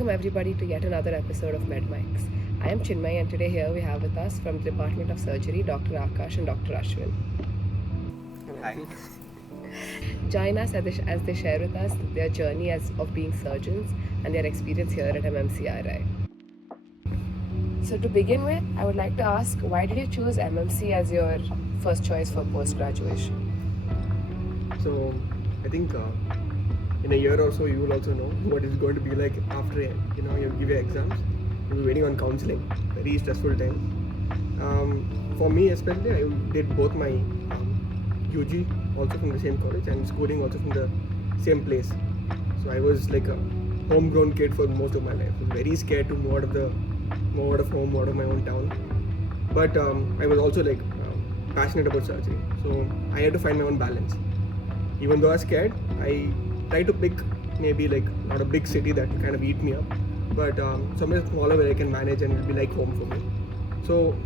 welcome everybody to yet another episode of MedMics. I am Chinmay and today here we have with us from the Department of Surgery Dr. Akash and Dr. Ashwin. Hi. Join us as they share with us their journey of being surgeons and their experience here at MMCRI. So to begin with, I would like to ask, why did you choose MMC as your first choice for post-graduation? So I think in a year or so you will also know what it's going to be like after you give your exams. You'll be waiting on counseling. Very stressful time. For me especially, I did both my UG also from the same college and schooling also from the same place. So I was like a homegrown kid for most of my life. I was very scared to move out of home, out of my own town. But I was also passionate about surgery. So I had to find my own balance. Even though I was scared, I tried to pick maybe not a big city that will kind of eat me up, but somewhere smaller where I can manage and it will be like home for me. So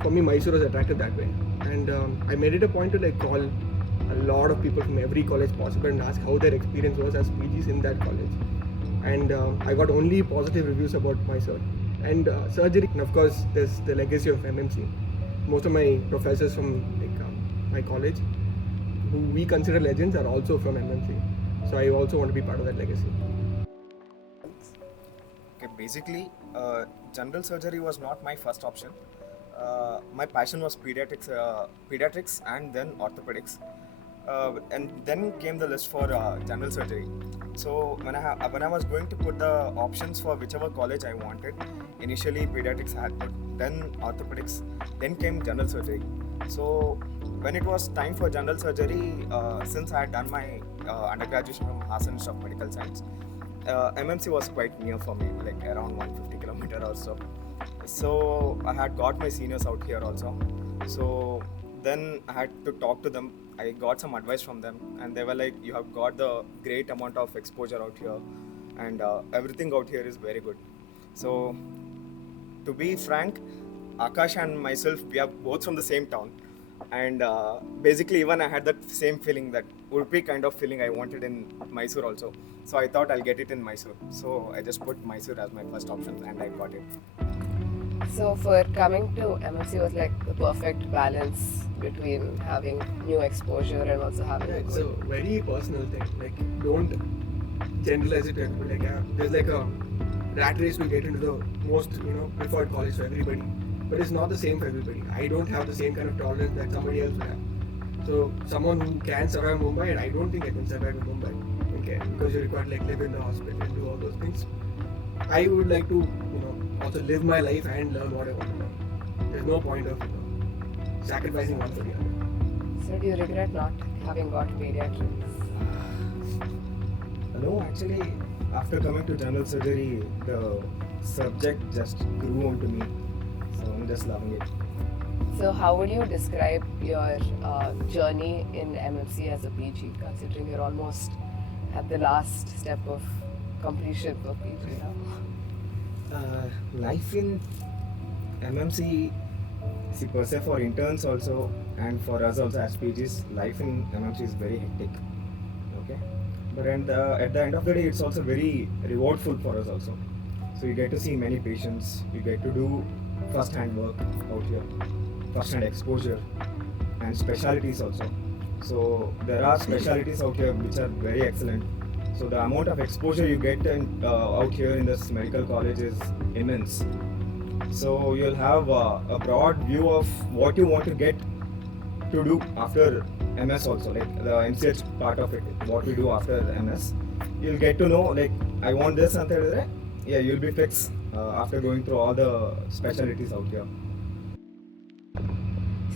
for me, Mysore was attractive that way. And I made it a point to call a lot of people from every college possible and ask how their experience was as PGs in that college. And I got only positive reviews about Mysore. And surgery, and of course, there's the legacy of MMC. Most of my professors from my college, who we consider legends, are also from MMC. So I also want to be part of that legacy. Okay, basically, general surgery was not my first option. My passion was pediatrics and then orthopedics. And then came the list for general surgery. So when I was going to put the options for whichever college I wanted, initially pediatrics I had put, then orthopedics, then came general surgery. So when it was time for general surgery, since I had done my undergraduate from Hassan Institute of Medical Science, MMC was quite near for me, like around 150 km or so. So I had got my seniors out here also. So then I had to talk to them. I got some advice from them and they were like, you have got the great amount of exposure out here and everything out here is very good. So to be frank, Akash and myself, we are both from the same town. And basically even I had that same feeling, that Udupi kind of feeling I wanted in Mysore also. So I thought I'll get it in Mysore. So I just put Mysore as my first option and I got it. So for coming to MMC was like the perfect balance between having new exposure and also having It's a very personal thing. Don't generalize it to everybody. There's a rat race to get into the most preferred college for everybody. But it's not the same for everybody. I don't have the same kind of tolerance that somebody else would have. So someone who can survive Mumbai, and I don't think I can survive in Mumbai, okay, because you require live in the hospital and do all those things. I would like to, also live my life and learn what I want to learn. There's no point of sacrificing one for the other. So do you regret not having got pediatrics? No, actually, after coming to general surgery, the subject just grew onto me. So I'm just loving it. So how would you describe your journey in MMC as a PG, considering you're almost at the last step of completion of PG now? Life in MMC, see, per se for interns also and for us also as PGs, life in MMC is very hectic. Okay, but at the end of the day, it's also very rewardful for us also. So you get to see many patients, you get to do first-hand work out here, first-hand exposure, and specialties also. So there are specialties out here which are very excellent. So the amount of exposure you get out here in this medical college is immense. So you'll have a broad view of what you want to get to do after MS also, like the MCH part of it, what we do after MS. You'll get to know, I want this and that. Yeah, you'll be fixed after going through all the specialties out here.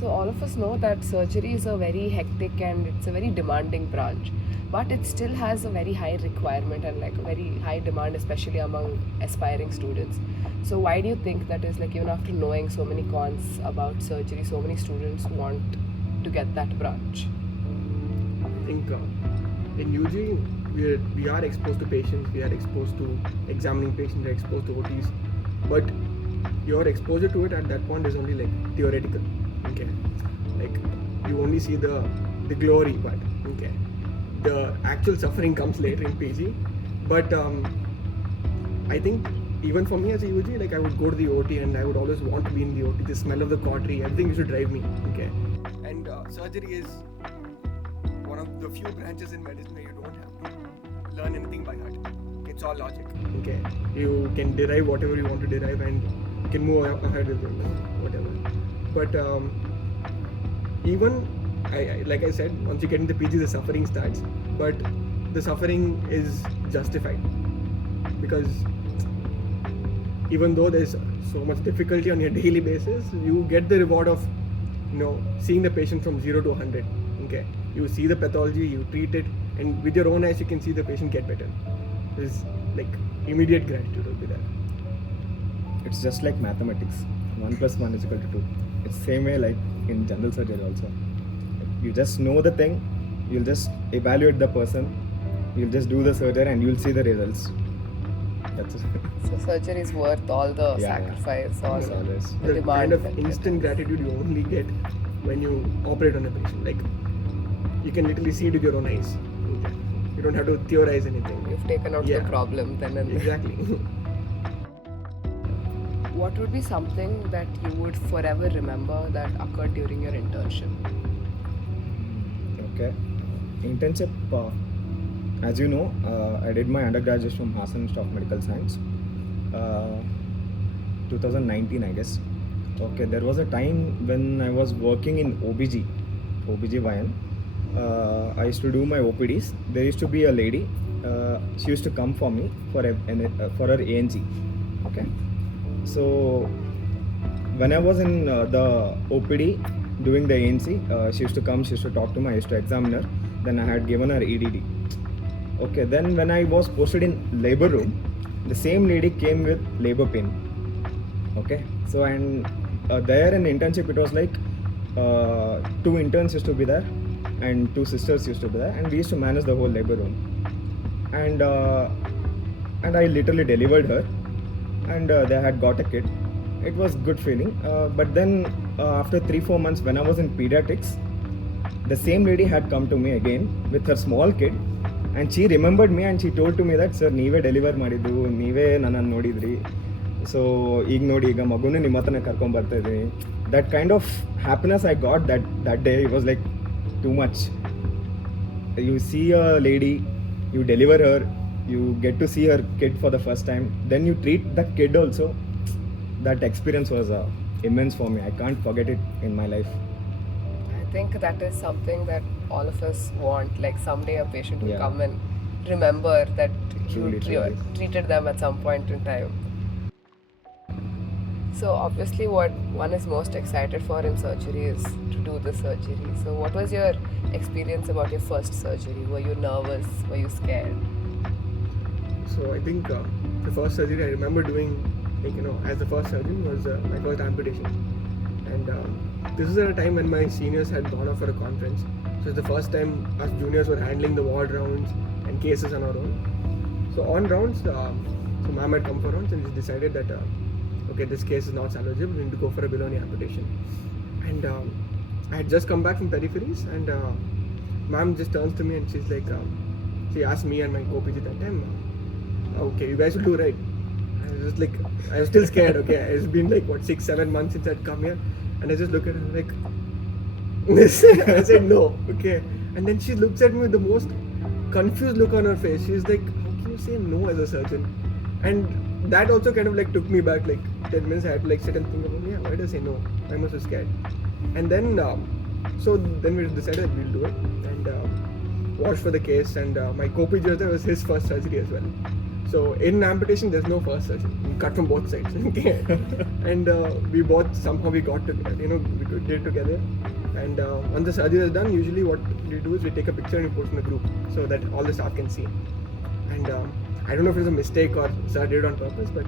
So all of us know that surgery is a very hectic and it's a very demanding branch, but it still has a very high requirement and a very high demand, especially among aspiring students. So why do you think that is, even after knowing so many cons about surgery, so many students want to get that branch? I think in UG we are exposed to patients, we are exposed to examining patients, we are exposed to OTs, but your exposure to it at that point is only theoretical. Okay, you only see the glory part. Okay, the actual suffering comes later in PG, but I think even for me as a UG, like I would go to the OT and I would always want to be in the OT. The smell of the cautery, everything used to drive me. Okay, and surgery is one of the few branches in medicine where you don't have to learn anything by heart. It's all logic. Okay, you can derive whatever you want to derive and you can move ahead with it, whatever. But even like I said, once you get into PG, the suffering starts. But the suffering is justified because even though there's so much difficulty on your daily basis, you get the reward of seeing the patient from 0 to 100. Okay, you see the pathology, you treat it, and with your own eyes you can see the patient get better. There's like immediate gratitude will be there. It's just like mathematics. 1 plus 1 is equal to 2. It's same way like in general surgery also. You just know the thing, you'll just evaluate the person, you'll just do the surgery and you'll see the results. That's it. So surgery is worth all the sacrifice, all Yes, always. the The demand. kind of that it instant has. gratitude you only get when you operate on a patient. Like you can literally see it with your own eyes. Okay. You don't have to theorize anything. You've taken out the problem then and there. Exactly. What would be something that you would forever remember that occurred during your internship? Okay. Internship, as you know, I did my undergraduate from Hassan Institute of Medical Science, 2019, I guess. Okay, there was a time when I was working in OBGYN. I used to do my OPDs. There used to be a lady. She used to come for me for her ANC. Okay. So when I was in the OPD doing the ANC, she used to come. She used to talk to me. I used to examine her. Then I had given her EDD. Okay. Then when I was posted in labor room, the same lady came with labor pain. Okay. So and there in internship it was like 2 interns used to be there and 2 sisters used to be there, and we used to manage the whole labor room. And I literally delivered her, and they had got a kid. It was good feeling. But then after 3-4 months, when I was in pediatrics, the same lady had come to me again with her small kid, and she remembered me and she told to me that, sir, ನೀವೇ deliver ಮಾಡಿದ್ದು, ನೀವೇ ನನ್ನನ್ನು ನೋಡಿದ್ರಿ, so ಈಗ ನೋಡಿ ಈಗ ಮಗುನ ನಿಮ್ಮ ಹತ್ರನೇ ಕರ್ಕೊಂಡು ಬರ್ತಾ ಇದ್ದೀನಿ. That kind of happiness I got that day, it was like too much. You see a lady, you deliver her, you get to see her kid for the first time, then you treat that kid also. That experience was immense for me. I can't forget it in my life. I think that is something that all of us want. Like someday a patient will Yeah. come and remember that Truly, you truly. treated them at some point in time. So obviously what one is most excited for in surgery is to do the surgery. So what was your experience about your first surgery? Were you nervous? Were you scared? So I think the first surgery I remember doing, like as the first surgeon, was my first amputation. And this was at a time when my seniors had gone off for a conference. So it's the first time us juniors were handling the ward rounds and cases on our own. So on rounds, so ma'am had come for rounds and she decided that okay, this case is not salvageable, we need to go for a below knee amputation. And I had just come back from peripheries, and ma'am just turns to me and she's like, she asked me and my co-PG that time, okay, you guys will do right. I was still scared. Okay, it's been like 6-7 months since I'd come here, and I just look at her like, I said no. Okay, and then she looks at me with the most confused look on her face. She's like, how can you say no as a surgeon? And that also kind of like took me back like 10 minutes. I had to like sit and think about, yeah, why did I say no? I was so scared. And then so then we decided we'll do it and watch for the case. And my co-PG was his first surgery as well. So in amputation, there's no first surgery. You cut from both sides. Okay, and we both somehow we got together. We did it together. And once the surgery is done, usually what we do is we take a picture and we post in the group so that all the staff can see. And I don't know if it's a mistake or sir did it on purpose, but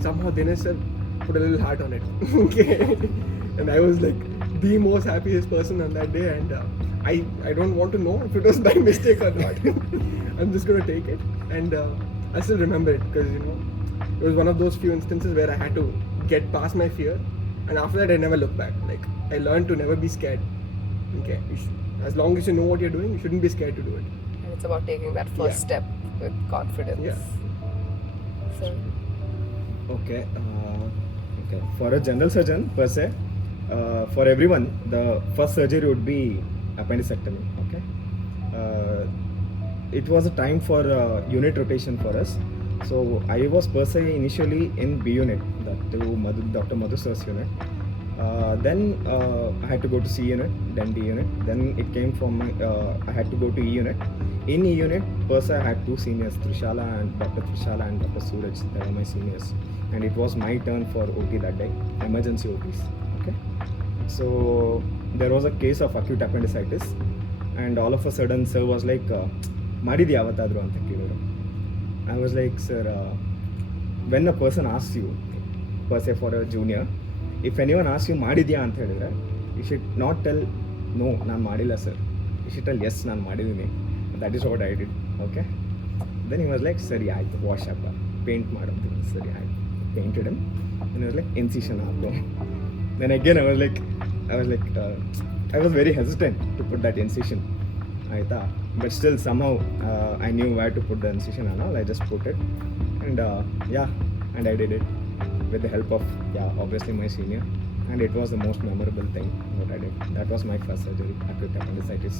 somehow Dinesh sir put a little heart on it. Okay, and I was like the most happiest person on that day. And I don't want to know if it was by mistake or not. I'm just gonna take it, and I still remember it because it was one of those few instances where I had to get past my fear, and after that I never looked back. Like I learned to never be scared. Okay, as long as you know what you're doing, you shouldn't be scared to do it. And it's about taking that first step with confidence. Yeah. So, Okay. Okay. For a general surgeon per se, for everyone, the first surgery would be appendicectomy. Okay. Uh, it was a time for unit rotation for us. So I was per se initially in B unit, Dr. Madhu Sir's unit. Then I had to go to C unit, then D unit. Then it came from I had to go to E unit. In E unit, per se, I had two seniors, Trishala and Dr. Trishala and Dr. Suraj. They were my seniors, and it was my turn for OT that day, emergency OTs. Okay, so there was a case of acute appendicitis, and all of a sudden, sir was like, "Madidi yavatadru anta kelidru." I was like, sir, when a person asks you, per se for a junior, if anyone asks you ಮಾಡಿದ್ಯಾ ಅಂತ ಹೇಳಿದ್ರೆ, you should not tell no, ನಾನು ಮಾಡಿಲ್ಲ sir. You should tell yes, ನಾನು ಮಾಡಿದ್ದೀನಿ. That is what I did. Okay. Then he was like, ಸರಿ ಆಯ್ತು, wash up, paint ಮಾಡೋದು. ಸರಿ ಆಯ್ತು, painted him. And he was like, incision ಹಾಕು. Then again I was like, I was very hesitant to put that incision. ಆಯ್ತಾ, but still somehow I knew where to put the incision and all. I just put it, and and I did it with the help of obviously my senior, and it was the most memorable thing what I did. That was my first surgery, acute appendicitis.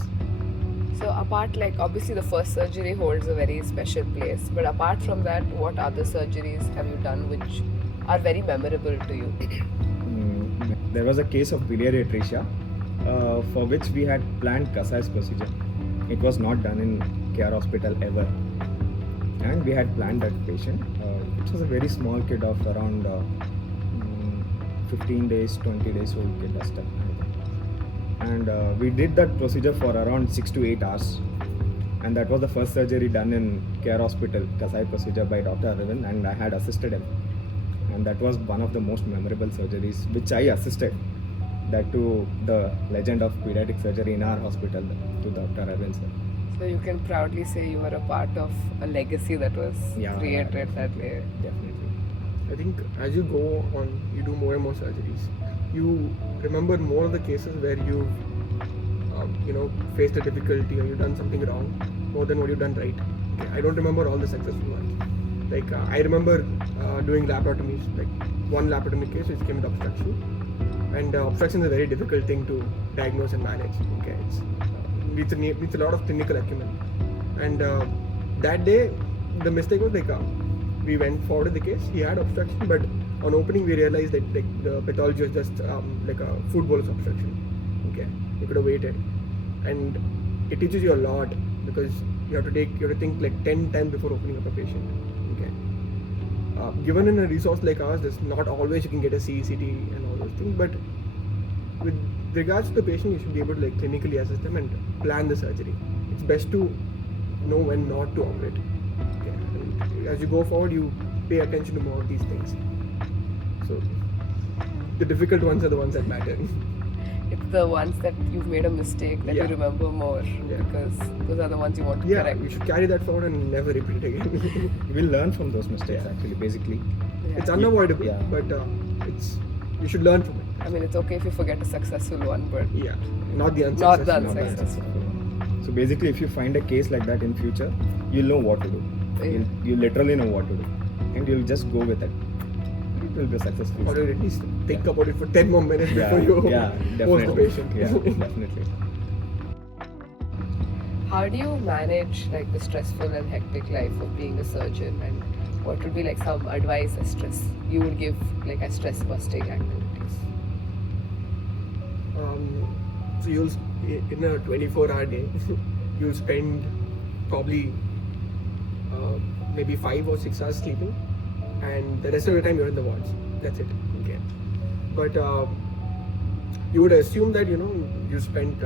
so apart, like obviously the first surgery holds a very special place, but apart from that, what other surgeries have you done which are very memorable to you? There was a case of biliary atresia for which we had planned Kasai's procedure. It was not done in KR hospital ever, and we had planned that patient. It was a very small kid of around 15 days, 20 days old kid, and we did that procedure for around 6 to 8 hours, and that was the first surgery done in KR hospital, Kasai procedure by Dr. Arvind, and I had assisted him, and that was one of the most memorable surgeries which I assisted. That to the legend of pediatric surgery in our hospital, to Dr. Arvind sir. So you can proudly say you were a part of a legacy that was created that way. Definitely. I think as you go on, you do more and more surgeries. You remember more of the cases where you've faced a difficulty or you've done something wrong more than what you've done right. Okay, I don't remember all the successful ones. Like I remember doing laparotomies, like one laparotomy case which came with obstruction, and obstruction is a very difficult thing to diagnose and manage. Okay, it needs a lot of clinical acumen, and that day the mistake was like we went forward with the case. He had obstruction, but on opening we realized that like the pathology was just like a food bolus obstruction. Okay, you could have waited, and it teaches you a lot because you have to think like 10 times before opening up a patient. Okay, given in a resource like ours, there's not always you can get a CECT and all those things, but with regards to the patient, you should be able to like clinically assess them and plan the surgery. It's best to know when not to operate. Okay, and as you go forward, you pay attention to more of these things. So the difficult ones are the ones that matter. It's the ones that you've made a mistake that you remember more, because those are the ones you want to correct. You should carry that forward and never repeat it again. You will learn from those mistakes actually, basically. It's unavoidable, but you should learn from it. I mean, it's okay if you forget a successful one, but not the unsuccessful. Not the unsuccessful. So basically, if you find a case like that in future, you'll know what to do. You literally know what to do, and you'll just go with it. It will be successful. Or at least think about it for 10 more minutes before you post the patient. Definitely. How do you manage like the stressful and hectic life of being a surgeon, and what would be like some advice as stress you would give like as stress busting activities? So you'll in a 24-hour day you'll spend probably maybe 5 or 6 hours sleeping, and the rest of the time you're in the wards. That's it. Okay, but you would assume that you spent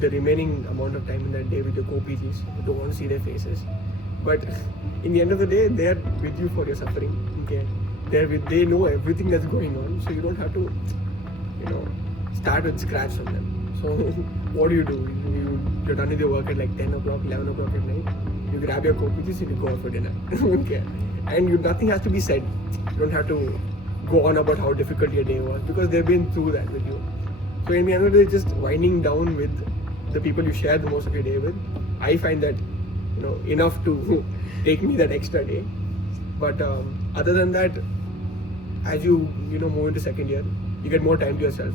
the remaining amount of time in that day with your co-PGs. You don't want to see their faces, but in the end of the day, they're with you for your suffering. Okay, they know everything that's going on, so you don't have to start with scratch from them. So what do? You're done with your work at like 10 o'clock, 11 o'clock at night. You grab your co-PGs and you go out for dinner. Okay, and nothing has to be said. You don't have to go on about how difficult your day was because they've been through that with you. So in the end of the day, just winding down with the people you share the most of your day with, I find that enough to take me that extra day. But other than that, as you move into second year, you get more time to yourself.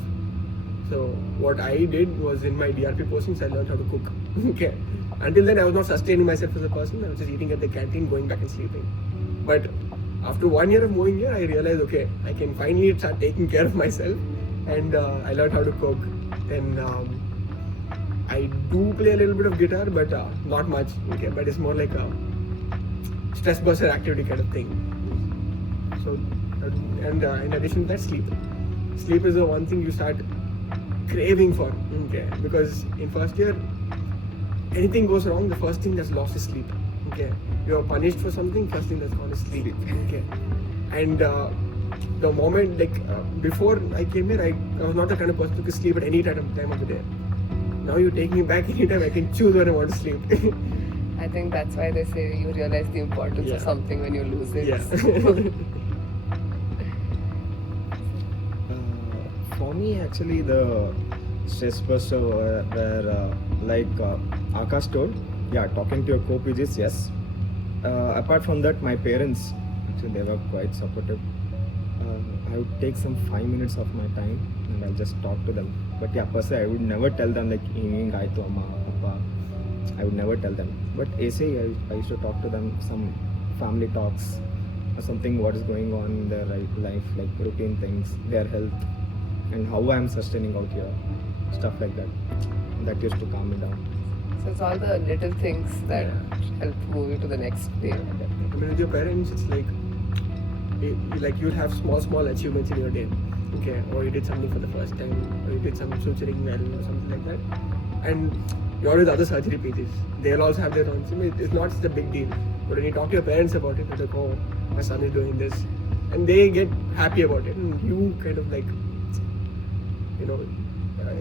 So what I did was, in my DRP postings, I learned how to cook. Okay. Until then, I was not sustaining myself as a person. I was just eating at the canteen, going back and sleeping. But after 1 year of moving here, I realized, okay, I can finally start taking care of myself, and I learned how to cook. Then I do play a little bit of guitar, but not much. Okay, but it's more like a stress buster activity kind of thing. So, and in addition to that, sleep. Sleep is the one thing you start craving for. Okay, because in first year, anything goes wrong, the first thing that's lost is sleep. Okay, you are punished for something, first thing that's gone is sleep. Okay, and the moment, before I came here, I was not the kind of person who could sleep at any time of the day. Now you take me back anytime, I can choose when I want to sleep. I think that's why they say you realize the importance of something when you lose it. Yeah. For me, actually, the stress buster were Akash told, yeah, talking to your co-PGs, yes. Apart from that, my parents, actually, they were quite supportive. I would take some 5 minutes of my time and I'll just talk to them. But yeah, per se, I would never tell them like, amma, papa. I would never tell them. But AC, I used to talk to them, some family talks or something, what is going on in their life, like routine things, their health, and how I'm sustaining out here, stuff like that. That used to calm me down. So it's all the little things that help move you to the next day. I mean, with your parents, it's like you'll have small achievements in your day. Okay, or you did something for the first time, or you did some suturing well or something like that. And you're with other surgery pages. They'll also have their own. It's not such a big deal. But when you talk to your parents about it, they're like, oh, my son is doing this. And they get happy about it. And you kind of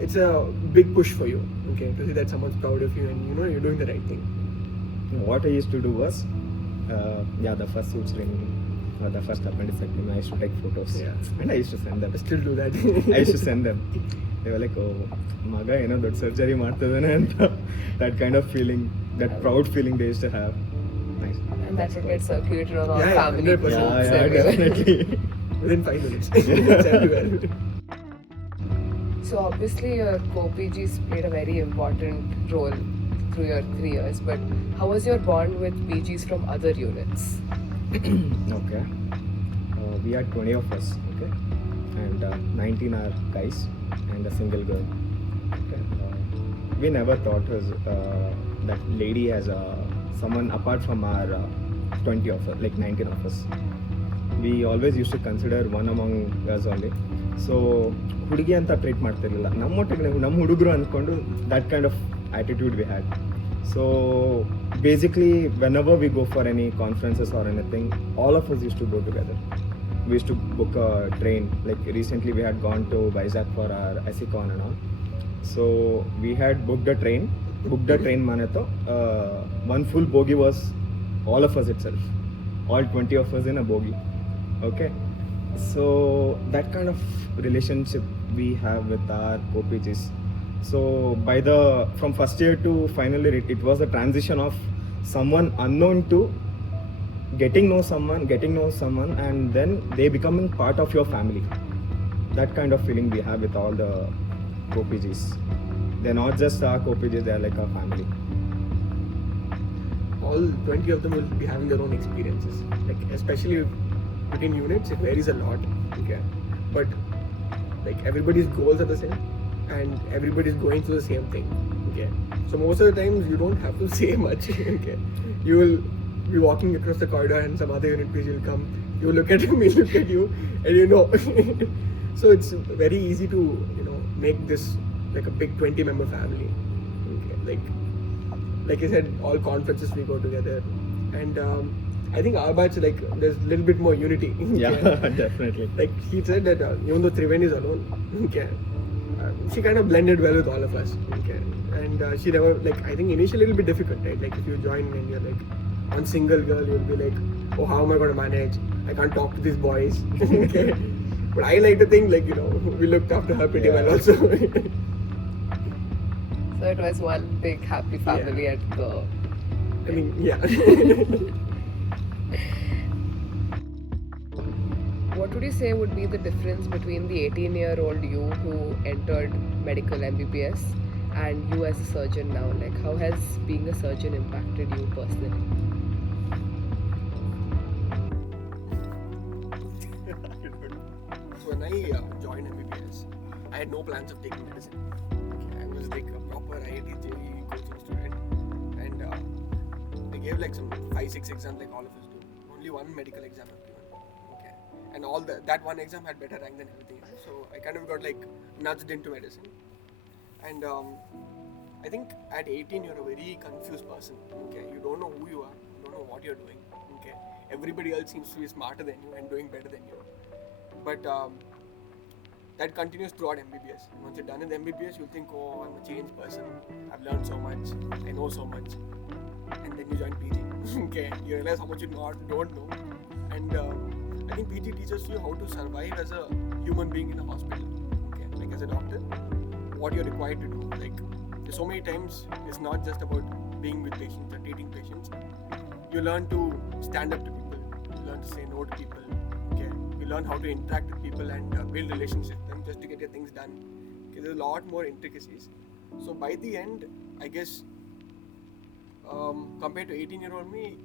it's a big push for you, okay, to see that someone's proud of you and you're doing the right thing. What I used to do was, the first suturing, the first appendectomy, I used to take photos. Yeah. And I used to send them. I still do that. I used to send them. They were like, oh, maga, that surgery martadane, and that kind of feeling, that proud feeling they used to have. Nice. And that would get circulated on all Yeah, family 100%. groups. Yeah, everywhere. definitely. Within 5 minutes. It's everywhere. So obviously your co-PGs played a very important role through your 3 years, but how was your bond with PGs from other units? Okay. We had 20 of us, okay? And 19 are guys and a single girl. Okay. We never thought that lady as someone apart from our 20 of us, like 19 of us. We always used to consider one among us only. So, ಹುಡುಗಿ ಅಂತ treat ಮಾಡ್ತಿರ್ಲಿಲ್ಲ, ನಮ್ಮೊಟ್ಟಿಗೆ ನಮ್ಮ ಹುಡುಗರು ಅಂದ್ಕೊಂಡು that kind of attitude we had. So basically, whenever we go for any conferences or anything, all of us used to go together. We used to book a train. Like recently, we had gone to Vizag for our SECon and all. So we had booked a train maneto. One full bogie was all of us itself. All 20 of us in a bogie. Okay. So that kind of relationship we have with our co-PGs. So from first year to final year, it was a transition of someone unknown to getting know someone, and then they becoming part of your family. That kind of feeling we have with all the co-PGs. They're not just our co-PGs, they're like our family. All 20 of them will be having their own experiences. Like especially between units, it varies a lot. Okay, but like everybody's goals are the same, and everybody's going through the same thing. Okay, so most of the times you don't have to say much. Okay, you will be walking across the corridor and some other unit PG will come. You look at him, he'll look at you, and so it's very easy to make this like a big 20-member family. Okay, like I said, all conferences we go together, and I think our batch, like, there's a little bit more unity. Yeah, definitely. Like he said that even though Triveni is alone, okay, she kind of blended well with all of us. Okay, and she never, like, I think initially it'll be difficult, right? Like if you join and you're like one single girl, you'll be like, oh, how am I going to manage? I can't talk to these boys. Okay, but I like to think like we looked after her pretty well also. So it was one big happy family at the. I mean, yeah. what would you say would be the difference between the 18-year-old you who entered medical MBBS and you as a surgeon now? Like, how has being a surgeon impacted you personally? So when I joined MBBS, I had no plans of taking medicine. Okay, I was like a proper IIT JEE coaching student, and I gave like some 5-6 exams like all of us do. Only one medical exam I've given. Okay, and all that one exam had better rank than everything else. So I kind of got like nudged into medicine, and I think at 18 you're a very confused person. Okay, you don't know who you are, you don't know what you're doing. Okay, everybody else seems to be smarter than you and doing better than you. But that continues throughout MBBS. Once you're done in MBBS, you'll think, oh, I'm a changed person. I've learned so much. I know so much. And then you join PG. Okay, you realize how much you don't know. And I think PG teaches you how to survive as a human being in a hospital. Okay, like as a doctor, what you're required to do. Like, so many times, it's not just about being with patients or treating patients. You learn to stand up to people. You learn to say no to people. Okay, you learn how to interact with people and build relationships with them just to get your things done. Okay, there's a lot more intricacies. So by the end, I guess compared to 18-year-old me,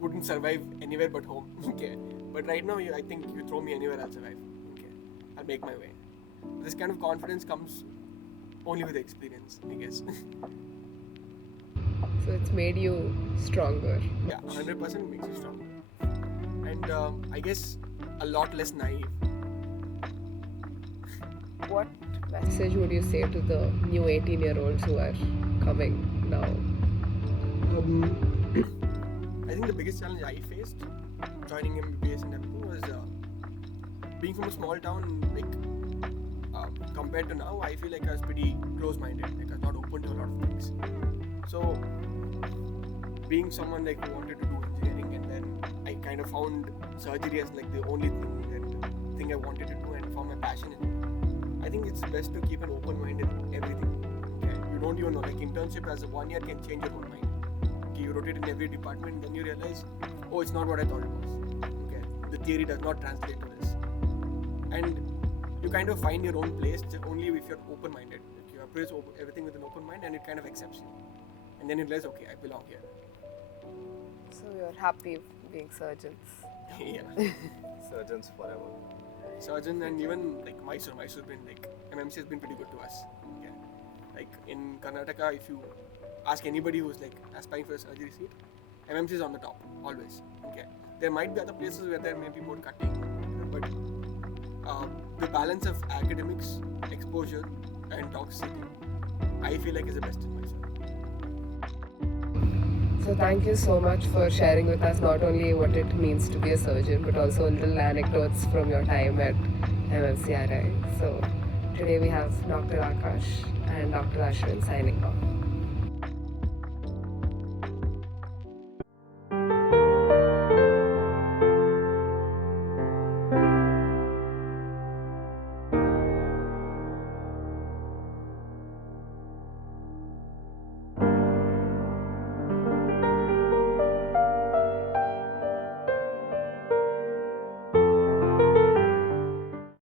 wouldn't survive anywhere but home. Okay, but right now I think you throw me anywhere, I'll survive. Okay, I'll make my way. This kind of confidence comes only with experience, I guess. So it's made you stronger. Yeah, 100% makes you stronger. And I guess a lot less naive. What message would you say to the new 18-year-olds who are coming now? I think the biggest challenge I faced joining MBBS and everything was being from a small town. Like compared to now, I feel like I was pretty close-minded. Like I was not open to a lot of things. So being someone like who wanted to do engineering, and then I kind of found surgery as like the only thing I wanted to do and found my passion in it. I think it's best to keep an open mind in everything. Okay, you don't even know, like internship as a 1 year can change your whole mind. Okay, you rotate in every department, then you realize, oh, it's not what I thought it was. Okay, the theory does not translate to this, and you kind of find your own place only if you're open-minded. Like you approach everything with an open mind, and it kind of accepts you, and then you realize, okay, I belong here. So you're happy being surgeons. Yeah. Surgeons forever. Surgeon, and even like Mysore's been like, MMC has been pretty good to us. Yeah. Like in Karnataka, if you ask anybody who's like aspiring for a surgery seat, MMC is on the top always. Okay. There might be other places where there may be more cutting, but the balance of academics, exposure, and toxicity, I feel like is the best in Mysore. So thank you so much for sharing with us not only what it means to be a surgeon, but also little anecdotes from your time at MMCRI. So today we have Dr. Akash and Dr. Ashwin signing off.